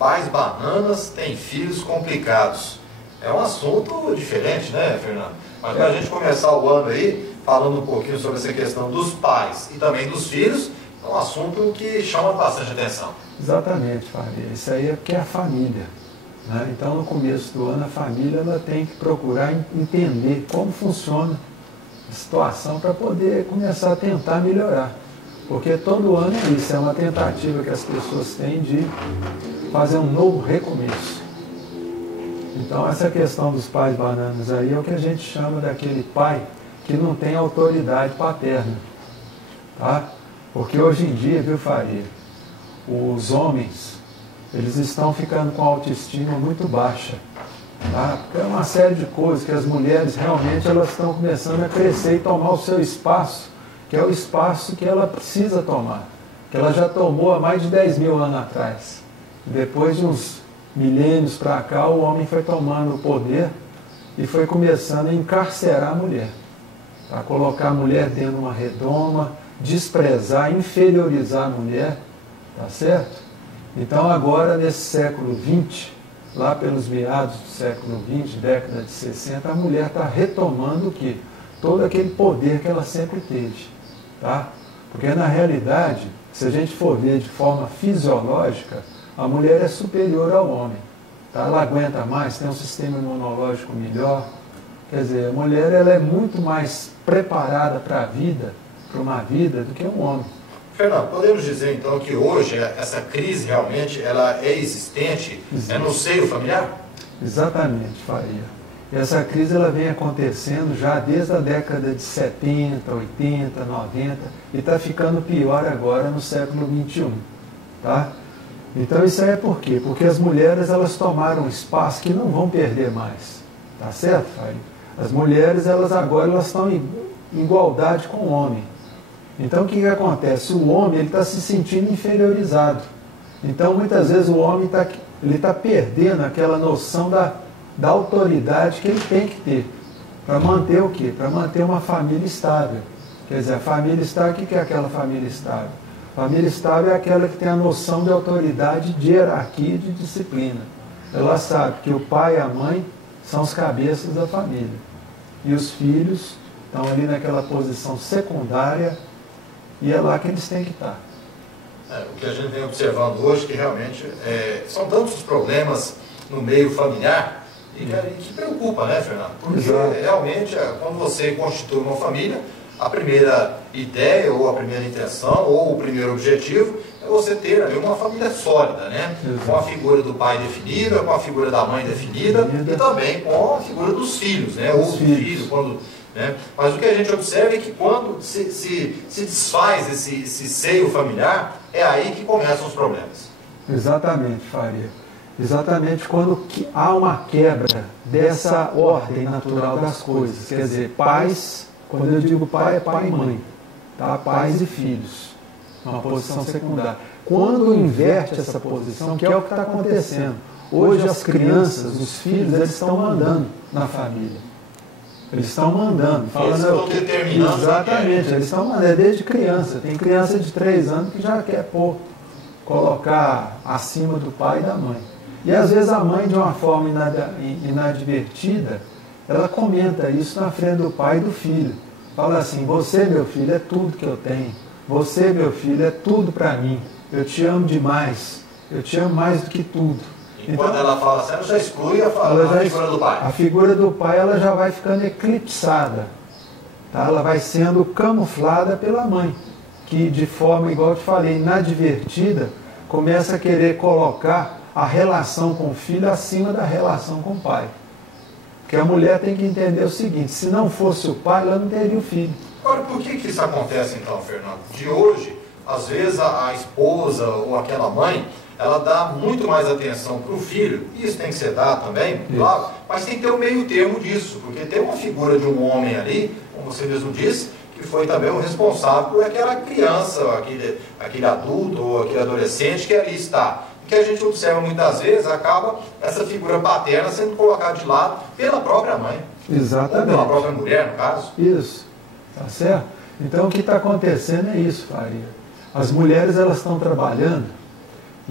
pais bananas têm filhos complicados. É um assunto diferente, né, Fernando? Mas para a gente começar o ano aí, falando um pouquinho sobre essa questão dos pais e também dos filhos, é um assunto que chama bastante atenção. Exatamente, Faria. Isso aí é porque é a família. Né? Então, no começo do ano, a família ela tem que procurar entender como funciona a situação para poder começar a tentar melhorar. Porque todo ano é isso, é uma tentativa que as pessoas têm de fazer um novo recomeço. Então, essa questão dos pais bananas aí é o que a gente chama daquele pai que não tem autoridade paterna. Tá? Porque hoje em dia, viu, Faria, os homens, eles estão ficando com a autoestima muito baixa. Tá? Porque é uma série de coisas que as mulheres realmente elas estão começando a crescer e tomar o seu espaço, que é o espaço que ela precisa tomar, que ela já tomou há mais de 10 mil anos atrás. Depois de uns milênios para cá, o homem foi tomando o poder e foi começando a encarcerar a mulher, a colocar a mulher dentro de uma redoma, desprezar, inferiorizar a mulher, tá certo? Então agora, nesse século XX, lá pelos meados do século XX, década de 60, a mulher está retomando o quê? Todo aquele poder que ela sempre teve, tá? Porque na realidade, se a gente for ver de forma fisiológica, a mulher é superior ao homem, tá? Ela aguenta mais, tem um sistema imunológico melhor, quer dizer, a mulher ela é muito mais preparada para a vida, para uma vida, do que um homem. Fernando, podemos dizer então que hoje essa crise realmente ela é existente, é no seio familiar? Exatamente, Faria. E essa crise ela vem acontecendo já desde a década de 70, 80, 90 e está ficando pior agora no século XXI. Tá? Então isso aí é por quê? Porque as mulheres elas tomaram espaço que não vão perder mais. Tá certo, Faria? As mulheres elas agora elas estão em igualdade com o homem. Então o que acontece? O homem ele está se sentindo inferiorizado. Então muitas vezes o homem está perdendo aquela noção da autoridade que ele tem que ter para manter o quê? Para manter uma família estável. Quer dizer, a família estável, o que é aquela família estável? A família estável é aquela que tem a noção de autoridade, de hierarquia e de disciplina. Ela sabe que o pai e a mãe são os cabeças da família. E os filhos estão ali naquela posição secundária e é lá que eles têm que estar. O que a gente vem observando hoje que realmente são tantos os problemas no meio familiar e que preocupa, né, Fernando? Porque realmente quando você constitui uma família, a primeira ideia ou a primeira intenção ou o primeiro objetivo é você ter ali uma família sólida, né? Com a figura do pai definida, com a figura da mãe definida e também com a figura dos filhos, né? Ou do filho, quando... Né? Mas o que a gente observa é que quando se desfaz esse seio familiar, é aí que começam os problemas. Exatamente, Faria. Exatamente quando há uma quebra dessa ordem natural das coisas. Quer dizer, pais, quando eu digo pai, é pai e mãe. Tá? Pais e filhos. Uma posição secundária. Quando inverte essa posição, que é o que está acontecendo. Hoje as crianças, os filhos, eles estão mandando na família. Eles estão mandando, falando. Eles estão determinando. Exatamente, eles estão mandando, desde criança. Tem criança de 3 anos que já quer colocar acima do pai e da mãe. E às vezes a mãe, de uma forma inadvertida, ela comenta isso na frente do pai e do filho. Fala assim: você, meu filho, é tudo que eu tenho. Você, meu filho, é tudo para mim. Eu te amo demais. Eu te amo mais do que tudo. E quando ela fala assim, ela já exclui a figura do pai. A figura do pai ela já vai ficando eclipsada. Tá? Ela vai sendo camuflada pela mãe, que de forma, igual eu te falei, inadvertida, começa a querer colocar a relação com o filho acima da relação com o pai. Porque a mulher tem que entender o seguinte: se não fosse o pai, ela não teria o filho. Agora, por que isso acontece então, Fernando? De hoje, às vezes a esposa ou aquela mãe, ela dá muito mais atenção para o filho, e isso tem que ser dado também, claro, mas tem que ter o meio termo disso, porque tem uma figura de um homem ali, como você mesmo disse, que foi também o responsável por aquela criança, aquele adulto ou aquele adolescente que ali está. O que a gente observa muitas vezes, acaba essa figura paterna sendo colocada de lado pela própria mãe. Exatamente. Ou pela própria mulher, no caso. Isso, tá certo? Então o que está acontecendo é isso, Faria. As mulheres elas estão trabalhando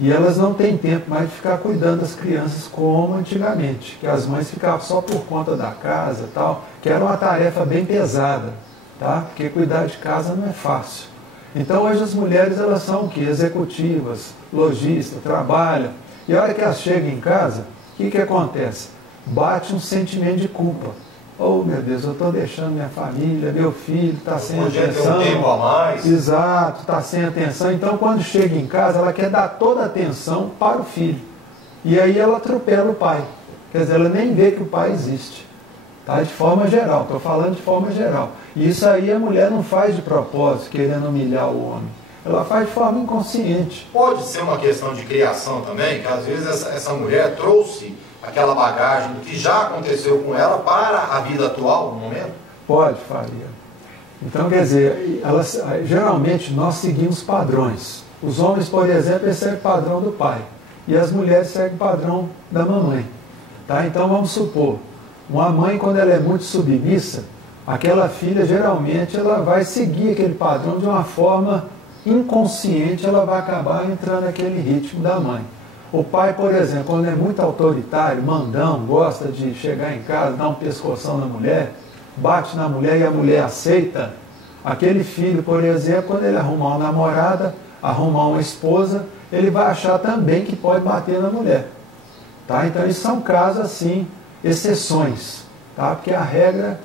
E elas não têm tempo mais de ficar cuidando das crianças como antigamente, que as mães ficavam só por conta da casa e tal, que era uma tarefa bem pesada, tá? Porque cuidar de casa não é fácil. Então hoje as mulheres elas são o quê? Executivas, lojistas, trabalham. E a hora que elas chegam em casa, o que acontece? Bate um sentimento de culpa. Oh, meu Deus, eu estou deixando minha família, meu filho está sem atenção. Ter um tempo a mais. Exato, está sem atenção. Então, quando chega em casa, ela quer dar toda a atenção para o filho. E aí ela atropela o pai. Quer dizer, ela nem vê que o pai existe. Tá? De forma geral, estou falando de forma geral. E isso aí a mulher não faz de propósito, querendo humilhar o homem. Ela faz de forma inconsciente. Pode ser uma questão de criação também, que às vezes essa mulher trouxe aquela bagagem do que já aconteceu com ela para a vida atual, no momento? Pode, Faria. Então, quer dizer, geralmente nós seguimos padrões. Os homens, por exemplo, eles seguem o padrão do pai. E as mulheres seguem o padrão da mamãe. Tá? Então, vamos supor, uma mãe, quando ela é muito submissa, aquela filha, geralmente, ela vai seguir aquele padrão de uma forma inconsciente, ela vai acabar entrando naquele ritmo da mãe. O pai, por exemplo, quando é muito autoritário, mandão, gosta de chegar em casa, dar um pescoção na mulher, bate na mulher e a mulher aceita, aquele filho, por exemplo, quando ele arrumar uma namorada, arrumar uma esposa, ele vai achar também que pode bater na mulher. Tá? Então, isso são casos, assim, exceções, tá? Porque a regra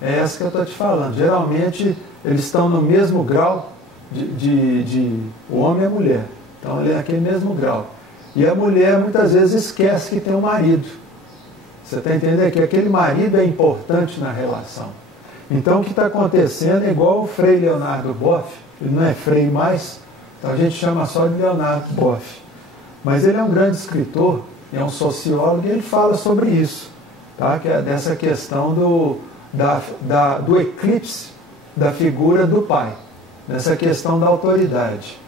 é essa que eu estou te falando. Geralmente, eles estão no mesmo grau de o homem e a mulher. Então, ele é naquele mesmo grau. E a mulher muitas vezes esquece que tem um marido. Você está entendendo que aquele marido é importante na relação. Então o que está acontecendo é igual o Frei Leonardo Boff, ele não é Frei mais, então a gente chama só de Leonardo Boff. Mas ele é um grande escritor, é um sociólogo e ele fala sobre isso, tá? Que é dessa questão do eclipse da figura do pai, dessa questão da autoridade.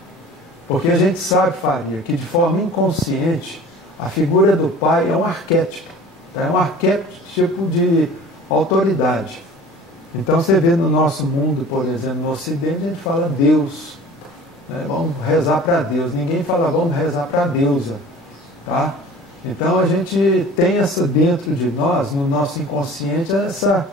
Porque a gente sabe, Faria, que de forma inconsciente, a figura do pai é um arquétipo. Tá? É um arquétipo de autoridade. Então você vê no nosso mundo, por exemplo, no Ocidente, a gente fala Deus. Né? Vamos rezar para Deus. Ninguém fala vamos rezar para a deusa. Tá? Então a gente tem essa dentro de nós, no nosso inconsciente, essa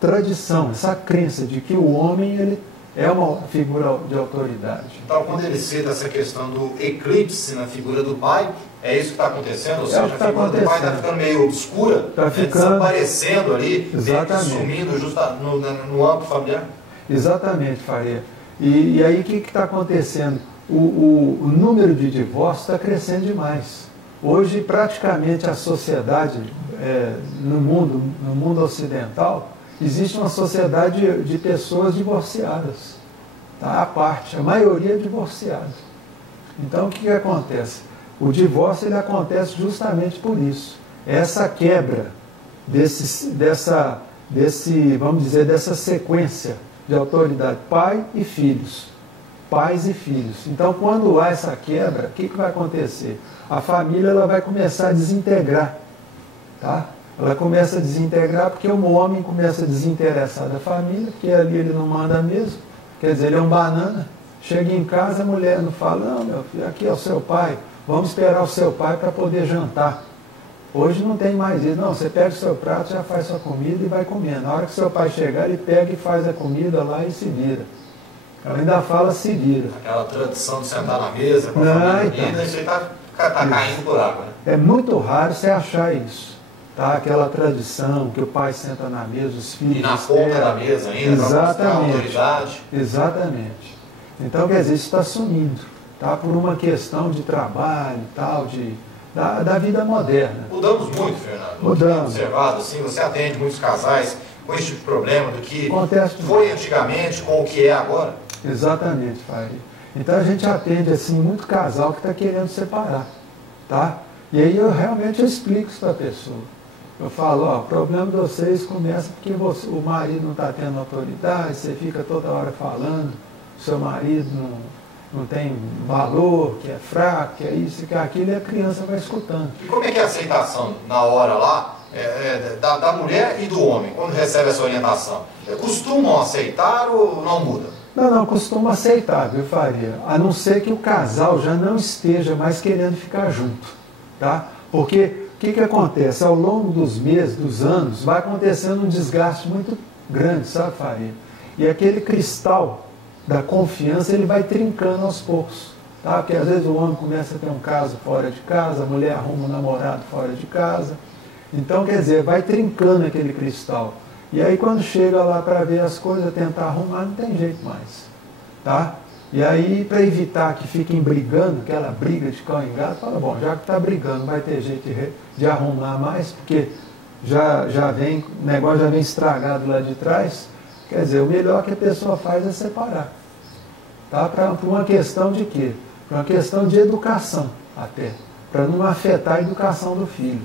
tradição, essa crença de que o homem ele é uma figura de autoridade. Então, quando ele cita essa questão do eclipse na figura do pai, é isso que está acontecendo? Ou seja, a figura do pai está ficando meio obscura, está ficando desaparecendo ali, sumindo no âmbito familiar? Exatamente, Faria. E aí o que está acontecendo? O número de divórcios está crescendo demais. Hoje, praticamente, a sociedade no mundo ocidental, existe uma sociedade de pessoas divorciadas, tá? A maioria é divorciada. Então, o que acontece? O divórcio ele acontece justamente por isso. Essa quebra vamos dizer, dessa sequência de autoridade, pai e filhos, pais e filhos. Então, quando há essa quebra, o que vai acontecer? A família ela vai começar a desintegrar, tá? Ela começa a desintegrar porque o homem começa a desinteressar da família, porque ali ele não manda mesmo, quer dizer, ele é um banana. Chega em casa, a mulher não fala, não, meu filho, aqui é o seu pai, vamos esperar o seu pai para poder jantar. Hoje não tem mais isso, não, você pega o seu prato, já faz sua comida e vai comendo. Na hora que o seu pai chegar, ele pega e faz a comida lá e se vira. Ela ainda fala se vira. Aquela tradição de sentar na mesa com a família unida, isso aí está caindo por água, né? É muito raro você achar isso. Tá? Aquela tradição que o pai senta na mesa, os filhos... E na ponta da mesa ainda, para mostrar a autoridade. Exatamente. Então, quer dizer, isso está sumindo. Tá? Por uma questão de trabalho e tal, da vida moderna. Mudamos muito, Fernando. Mudamos. Observado, assim, você atende muitos casais com esse tipo de problema do que acontece foi antigamente com o que é agora? Exatamente, Faria. Então a gente atende assim muito casal que está querendo separar. Tá? E aí eu realmente explico isso para a pessoa. Eu falo, ó, o problema de vocês começa porque o marido não está tendo autoridade, você fica toda hora falando, seu marido não tem valor, que é fraco, que é isso, que é aquilo, e a criança vai escutando. E como é que é a aceitação na hora lá, da mulher e do homem, quando recebe essa orientação? Costumam aceitar ou não muda? Não, costuma aceitar, viu, Faria? A não ser que o casal já não esteja mais querendo ficar junto, tá? Porque o que acontece? Ao longo dos meses, dos anos, vai acontecendo um desgaste muito grande, sabe, Faria? E aquele cristal da confiança, ele vai trincando aos poucos, tá? Porque às vezes o homem começa a ter um caso fora de casa, a mulher arruma um namorado fora de casa. Então, quer dizer, vai trincando aquele cristal. E aí quando chega lá para ver as coisas, tentar arrumar, não tem jeito mais, tá? E aí, para evitar que fiquem brigando, aquela briga de cão e gato, fala, bom, já que está brigando, vai ter jeito de arrumar mais, porque já vem, o negócio já vem estragado lá de trás. Quer dizer, o melhor que a pessoa faz é separar, tá? Para uma questão de quê? Para uma questão de educação, até, para não afetar a educação do filho.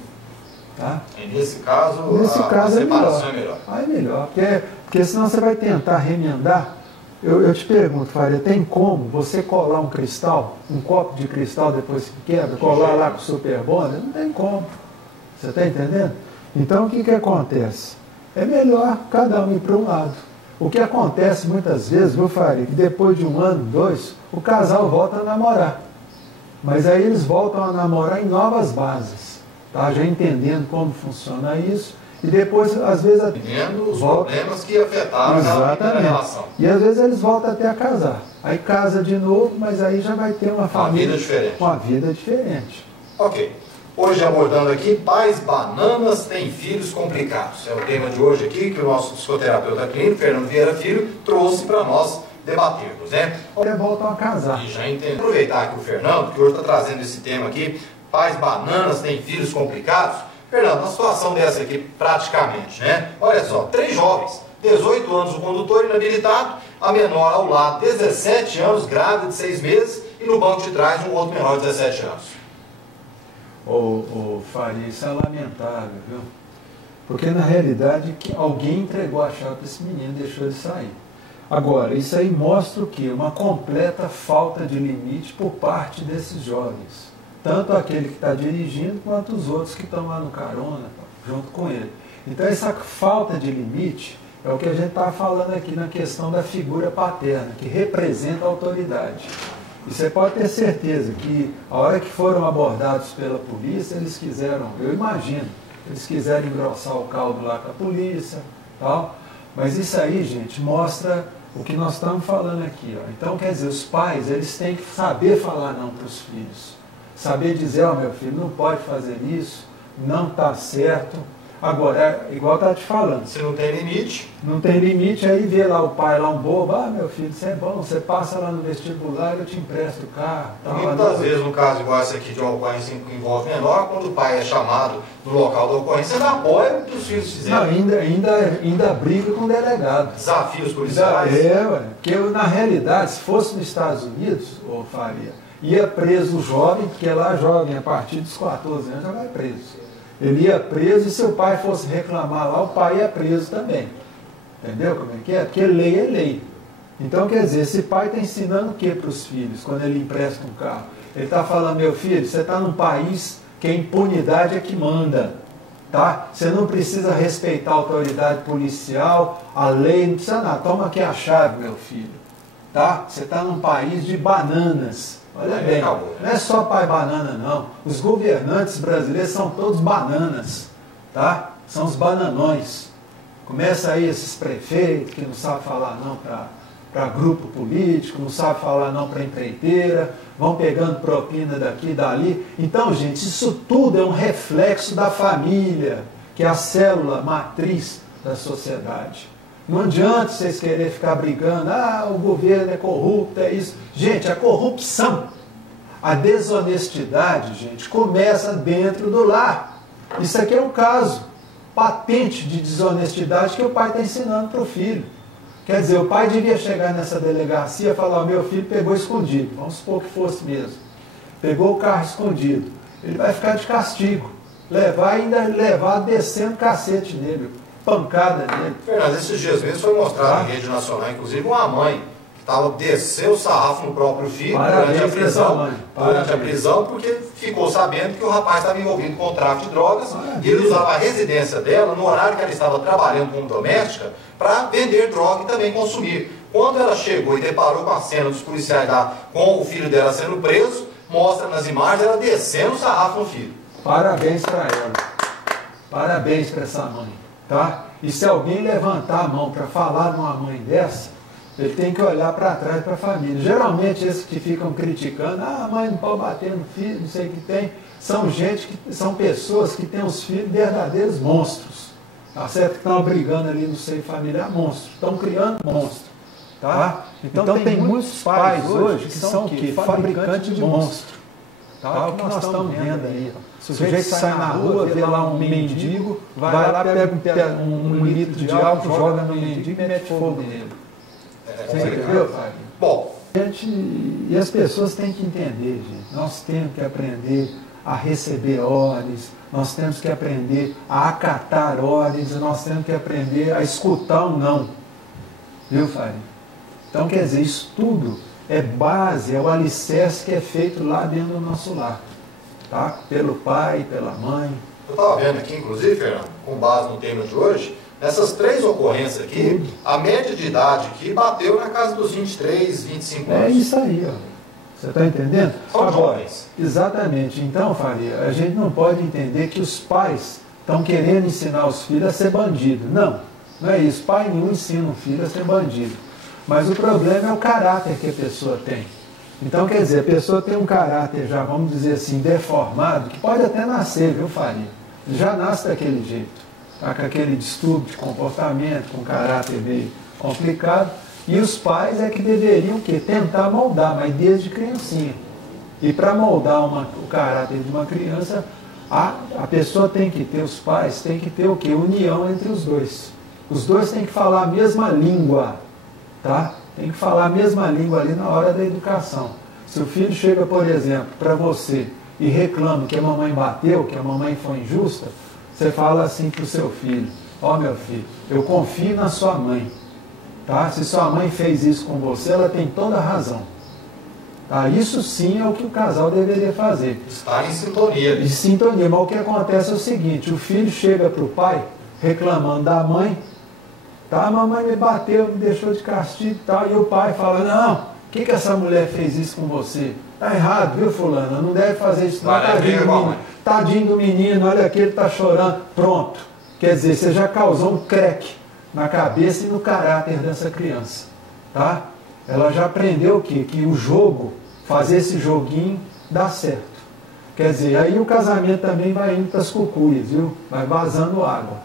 Tá? E nesse caso, a separação é melhor. É melhor, porque senão você vai tentar remendar. Eu te pergunto, Faria, tem como você colar um cristal, um copo de cristal depois que quebra, colar lá com o Super Bonder? Não tem como. Você está entendendo? Então o que acontece? É melhor cada um ir para um lado. O que acontece muitas vezes, viu, Faria, que depois de 1 ano, 2, o casal volta a namorar. Mas aí eles voltam a namorar em novas bases. Tá, já entendendo como funciona isso, e depois, às vezes... Entendendo os problemas que afetaram a relação. E às vezes eles voltam até a casar. Aí casa de novo, mas aí já vai ter uma família... Uma vida diferente. Uma vida diferente. Ok. Hoje abordando aqui, pais bananas têm filhos complicados. É o tema de hoje aqui, que o nosso psicoterapeuta clínico, Fernando Vieira Filho, trouxe para nós debatermos, né? Até voltam a casar. E já entendo. Aproveitar aqui o Fernando, que hoje está trazendo esse tema aqui, pais bananas têm filhos complicados. Fernando, uma situação dessa aqui, praticamente, né? Olha só, 3 jovens, 18 anos o condutor inabilitado, a menor ao lado, 17 anos, grávida de 6 meses, e no banco de trás um outro menor de 17 anos. Faria, isso é lamentável, viu? Porque na realidade alguém entregou a chave para esse menino e deixou ele sair. Agora, isso aí mostra o quê? Uma completa falta de limite por parte desses jovens. Tanto aquele que está dirigindo, quanto os outros que estão lá no carona, junto com ele. Então, essa falta de limite é o que a gente está falando aqui na questão da figura paterna, que representa a autoridade. E você pode ter certeza que, a hora que foram abordados pela polícia, eles quiseram, eu imagino, eles quiseram engrossar o caldo lá com a polícia, tal. Mas isso aí, gente, mostra o que nós estamos falando aqui. Ó. Então, quer dizer, os pais, eles têm que saber falar não para os filhos. Saber dizer, ó, meu filho, não pode fazer isso, não está certo. Agora, igual está te falando. Se não tem limite. Não tem limite, aí vê lá o pai, lá um bobo, ah, meu filho, isso é bom, você passa lá no vestibular, eu te empresto o carro. Tá, muitas vezes, no caso igual esse aqui de uma ocorrência que envolve menor, quando o pai é chamado no local da ocorrência, ele apoia o que os filhos fizeram. Não, ainda briga com o delegado. Desafios policiais. Porque na realidade, se fosse nos Estados Unidos, Faria, ia preso o jovem, porque lá jovem, a partir dos 14 anos, já vai preso. Ele ia preso e se o pai fosse reclamar lá, o pai ia preso também. Entendeu como é que é? Porque lei é lei. Então, quer dizer, esse pai está ensinando o que para os filhos, quando ele empresta um carro? Ele está falando, meu filho, você está num país que a impunidade é que manda. Tá? Você não precisa respeitar a autoridade policial, a lei, não precisa nada. Toma aqui a chave, meu filho. Tá? Você está num país de bananas. Olha bem, não é só pai banana, não. Os governantes brasileiros são todos bananas, tá? São os bananões. Começa aí esses prefeitos que não sabem falar não para grupo político, não sabem falar não para empreiteira, vão pegando propina daqui e dali. Então, gente, isso tudo é um reflexo da família, que é a célula matriz da sociedade. Não adianta vocês quererem ficar brigando, ah, o governo é corrupto, é isso. Gente, a corrupção, a desonestidade, gente, começa dentro do lar. Isso aqui é um caso patente de desonestidade que o pai está ensinando para o filho. Quer dizer, o pai devia chegar nessa delegacia e falar, meu filho pegou escondido, vamos supor que fosse mesmo. Pegou o carro escondido. Ele vai ficar de castigo. Levar e ainda levar descendo cacete nele. Pancada nele. Fernando, esses dias mesmo foi mostrado em rede nacional, inclusive, uma mãe que desceu o sarrafo no próprio filho durante a prisão, porque ficou sabendo que o rapaz estava envolvido com o tráfico de drogas e ele usava a residência dela no horário que ela estava trabalhando como doméstica para vender droga e também consumir. Quando ela chegou e deparou com a cena dos policiais lá, com o filho dela sendo preso, mostra nas imagens ela descendo o sarrafo no filho. Parabéns para ela. Parabéns para essa mãe, tá? E se alguém levantar a mão para falar numa mãe dessa, ele tem que olhar para trás para a família. Geralmente esses que ficam criticando, a mãe não pode bater no filho, não sei o que tem, são pessoas que têm os filhos verdadeiros monstros. Tá certo? Que estão brigando ali no seio familiar, monstros. Estão criando monstros. Tá? Então tem muitos pais hoje que são o quê? Fabricantes de monstros. Tá? O que nós estamos vendo aí. O sujeito sai na rua, vê lá um mendigo, vai lá, pega um litro de álcool, joga no mendigo e mete fogo nele. Você entendeu, pai? Bom. E as pessoas têm que entender, gente. Nós temos que aprender a receber ordens, nós temos que aprender a acatar ordens, nós temos que aprender a escutar um não. Viu, Farinha? Então, quer dizer, isso tudo é base, é o alicerce que é feito lá dentro do nosso lar. Tá? Pelo pai, pela mãe. Eu estava vendo aqui, inclusive, Fernando, com base no tema de hoje, nessas 3 ocorrências aqui, a média de idade aqui bateu na casa dos 23, 25 anos. É isso aí, ó. Você está entendendo? São jovens. Exatamente. Então, Faria, a gente não pode entender que os pais estão querendo ensinar os filhos a ser bandido. Não, não é isso. Pai nenhum ensina um filho a ser bandido. Mas o problema é o caráter que a pessoa tem. Então, quer dizer, a pessoa tem um caráter já, vamos dizer assim, deformado, que pode até nascer, viu, Faria? Já nasce daquele jeito, tá? Com aquele distúrbio de comportamento, com caráter meio complicado. E os pais é que deveriam o quê? Tentar moldar, mas desde criancinha. E para moldar o caráter de uma criança, a pessoa tem que ter, os pais têm que ter o quê? União entre os dois. Os dois têm que falar a mesma língua, tá? Tem que falar a mesma língua ali na hora da educação. Se o filho chega, por exemplo, para você e reclama que a mamãe bateu, que a mamãe foi injusta, você fala assim para o seu filho: ó, meu filho, eu confio na sua mãe. Tá? Se sua mãe fez isso com você, ela tem toda a razão. Tá? Isso sim é o que o casal deveria fazer. Está em sintonia. Em sintonia. Mas o que acontece é o seguinte: o filho chega para o pai reclamando da mãe, tá? A mamãe me bateu, me deixou de castigo e tal. E o pai fala: não, por que essa mulher fez isso com você? Tá errado, viu, fulano? Não deve fazer isso não. Tadinho do menino, olha aqui, ele está chorando. Pronto. Quer dizer, você já causou um creque na cabeça e no caráter dessa criança, tá? Ela já aprendeu o quê? Que o jogo, fazer esse joguinho, dá certo. Quer dizer, aí o casamento também vai indo para as cucuias, viu? Vai vazando água,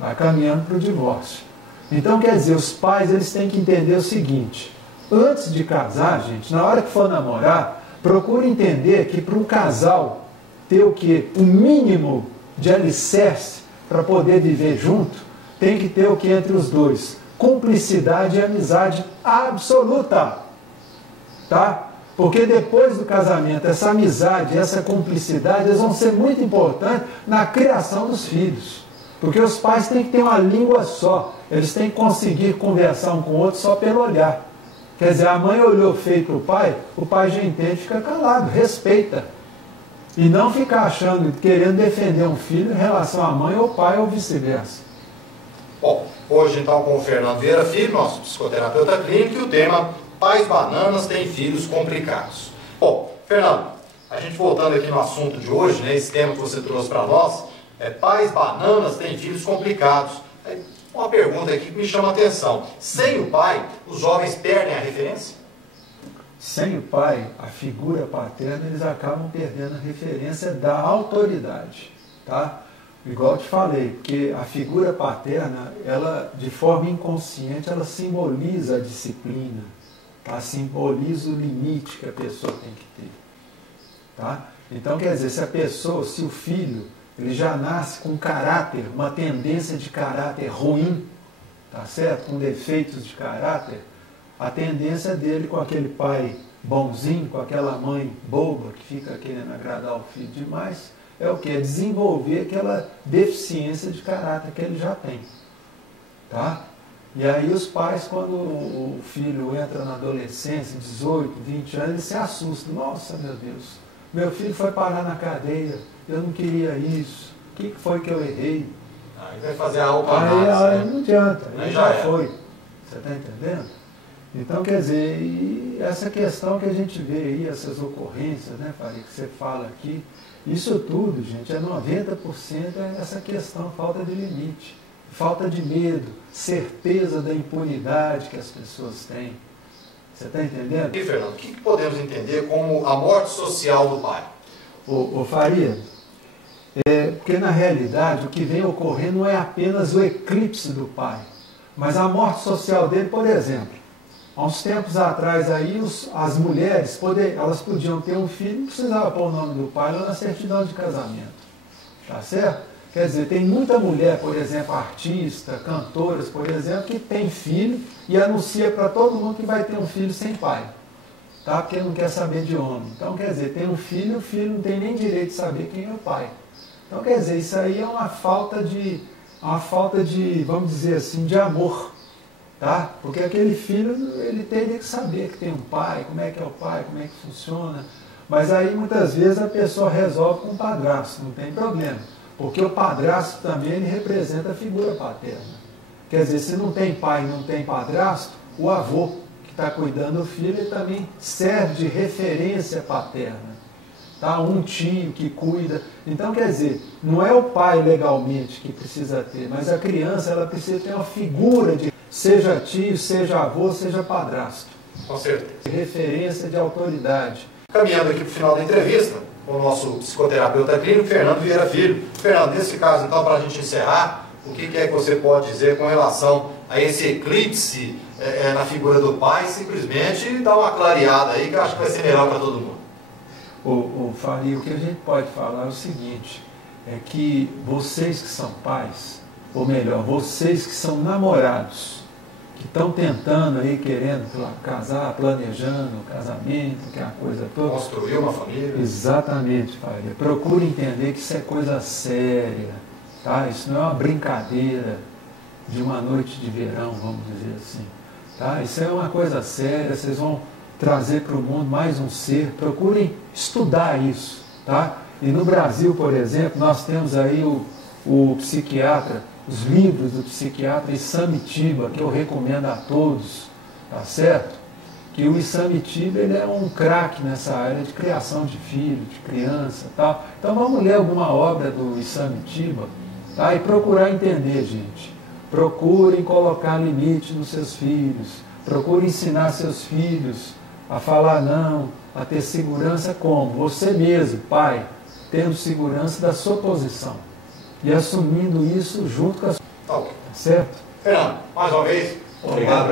vai caminhando para o divórcio. Então, quer dizer, os pais, eles têm que entender o seguinte: antes de casar, gente, na hora que for namorar, procure entender que para um casal ter o quê? O mínimo de alicerce para poder viver junto, tem que ter o que entre os dois? Cumplicidade e amizade absoluta. Tá? Porque depois do casamento, essa amizade, essa cumplicidade, eles vão ser muito importantes na criação dos filhos. Porque os pais têm que ter uma língua só. Eles têm que conseguir conversar um com o outro só pelo olhar. Quer dizer, a mãe olhou feio para o pai já entende, fica calado, respeita. E não ficar achando, querendo defender um filho em relação à mãe ou pai ou vice-versa. Bom, hoje então com o Fernando Vieira Filho, nosso psicoterapeuta clínico, e o tema: pais bananas têm filhos complicados. Bom, Fernando, a gente voltando aqui no assunto de hoje, né, esse tema que você trouxe para nós, pais bananas têm filhos complicados. Uma pergunta aqui que me chama a atenção: sem o pai, os jovens perdem a referência? Sem o pai, a figura paterna, eles acabam perdendo a referência da autoridade, tá? Igual eu te falei, porque a figura paterna, ela, de forma inconsciente, ela simboliza a disciplina, tá? Simboliza o limite que a pessoa tem que ter, tá? Então, quer dizer, se o filho, ele já nasce com um caráter, uma tendência de caráter ruim, tá certo? Com defeitos de caráter, a tendência dele com aquele pai bonzinho, com aquela mãe boba que fica querendo agradar o filho demais, é o que? É desenvolver aquela deficiência de caráter que ele já tem. Tá? E aí os pais, quando o filho entra na adolescência, 18, 20 anos, eles se assustam. Nossa, meu Deus, meu filho foi parar na cadeia, eu não queria isso, o que foi que eu errei? Aí vai fazer a aí não adianta, aí já foi. Você está entendendo? Então, quer dizer, e essa questão que a gente vê aí, essas ocorrências, né, Faria, que você fala aqui, isso tudo, gente, 90% é essa questão, falta de limite, falta de medo, certeza da impunidade que as pessoas têm. Você está entendendo? E, Fernando, o que podemos entender como a morte social do pai? Ô Faria, porque na realidade o que vem ocorrendo não é apenas o eclipse do pai, mas a morte social dele, por exemplo. Há uns tempos atrás aí, as mulheres, elas podiam ter um filho, não precisava pôr o nome do pai lá na certidão de casamento. Tá certo? Quer dizer, tem muita mulher, por exemplo, artista, cantoras, por exemplo, que tem filho e anuncia para todo mundo que vai ter um filho sem pai. Tá? Porque não quer saber de homem. Então, quer dizer, tem um filho, o filho não tem nem direito de saber quem é o pai. Então, quer dizer, isso aí é uma falta de, vamos dizer assim, de amor. Tá? Porque aquele filho, ele teria que saber que tem um pai, como é que é o pai, como é que funciona. Mas aí, muitas vezes, a pessoa resolve com o padrasto, não tem problema. Porque o padrasto também, ele representa a figura paterna. Quer dizer, se não tem pai e não tem padrasto, o avô que está cuidando do filho, ele também serve de referência paterna. Tá? Um tio que cuida. Então, quer dizer, não é o pai legalmente que precisa ter, mas a criança, ela precisa ter uma figura de seja tio, seja avô, seja padrasto. Com certeza. Referência de autoridade. Caminhando aqui para o final da entrevista, com o nosso psicoterapeuta clínico, Fernando Vieira Filho. Fernando, nesse caso, então, para a gente encerrar, o que é que você pode dizer com relação a esse eclipse na figura do pai? Simplesmente dar uma clareada aí, que eu acho que vai ser melhor para todo mundo. Faria, o que a gente pode falar é o seguinte, é que vocês que são pais, ou melhor, vocês que são namorados, que estão tentando aí, querendo casar, planejando o casamento, que é a coisa toda. Construir uma família. Exatamente, Faria. Procure entender que isso é coisa séria, tá? Isso não é uma brincadeira de uma noite de verão, vamos dizer assim. Tá? Isso é uma coisa séria, vocês vão trazer para o mundo mais um ser. Procurem estudar isso, tá? E no Brasil, por exemplo, nós temos aí o psiquiatra, os livros do psiquiatra Isamitiba, que eu recomendo a todos, tá certo? Que o Isamitiba, ele é um craque nessa área de criação de filho, de criança e tal. Então vamos ler alguma obra do Isamitiba, tá? E procurar entender, gente. Procurem colocar limite nos seus filhos, procurem ensinar seus filhos a falar não, a ter segurança como? Você mesmo, pai, tendo segurança da sua posição e assumindo isso junto com a sua... Tá ok. Certo? Fernando, mais uma vez, obrigado.